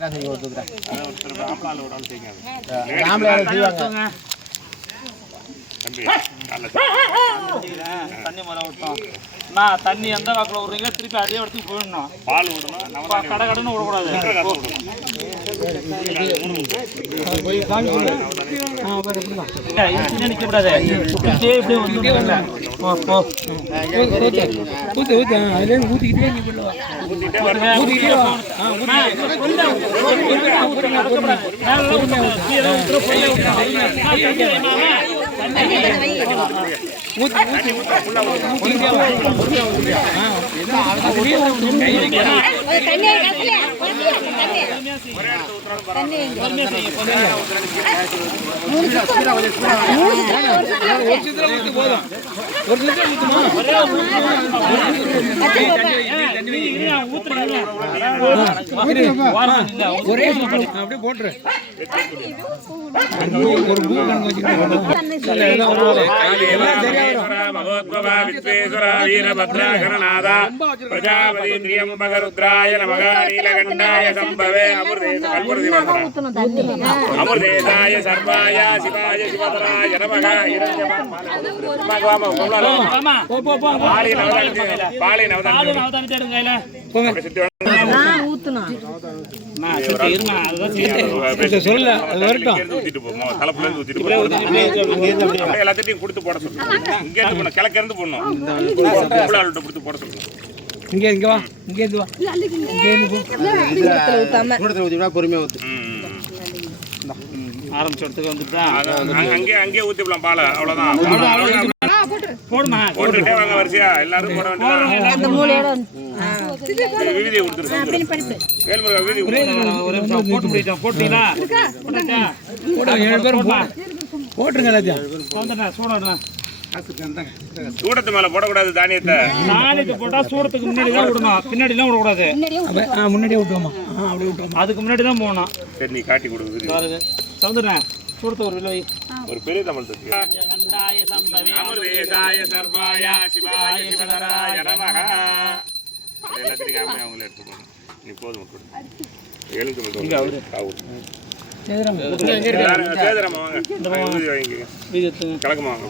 தண்ணி மரம் விட்டோம் நான் தண்ணி எந்த வாக்கில் விடுறீங்க திருப்பி அதே இடத்துக்கு போயிடணும். பால் விடணும், கடை கடைன்னு விடக்கூடாது. நிற்கக்கூடாது, இப்படியே ஊற்றிக்கிட்டே போட்டு பிரஜாபதி திரியம்பகருத்ராய நமக நீலகண்டாய சம்பவே அமிர்தேசாய சர்வாய சிவாய சிவதராய நமக எல்லாத்தையும் கொடுத்து போட சொல்லுங்க. இங்க இருந்து கிழக்கு இருந்து போடணும், கொடுத்து போட சொல்லுங்க. இங்க இங்க வா, இங்க இருந்து வா, இங்க இருந்து போ, பொறுமையா ஊத்து. ஆரம்பிச்ச இடத்துக்கு வந்துட்டா அங்கே ஊத்திடலாம் பாலை, அவ்வளவுதான். போடுமா, போட்டுட்டே வாங்க வரிசையா, எல்லாரும் போட வேண்டியது. அந்த மூலையோட விவிதியை கொடுத்துருங்க. வேல்முருகா விவிதி போட்டு முடிச்சோம். போட்டீங்களா? போட்டா 7 பேரும் போட்டுருங்க. எல்லாத்தையும் சூடா சூடத்து மேல போடக்கூடாது. தானியத்தை போட்டா சூடத்துக்கு முன்னாடி தான் விடணும், பின்னாடி எல்லாம் விடக்கூடாது. முன்னாடியே விட்டுவோமா? அப்படி விட்டுவோம், அதுக்கு முன்னாடி தான் போகணும். சரி, நீ காட்டி கொடுக்குது சவுந்துடுறேன். சூடத்து ஒரு விலை ஒரு பெரிய தமிழ் தட்டு. அமிர்தேசாய சர்வாய சிவாய சிவதராய நமக. எல்லாத்தையும் அவங்களே எடுத்துக்கணும். நீ போதும் கலக்கமா வாங்க.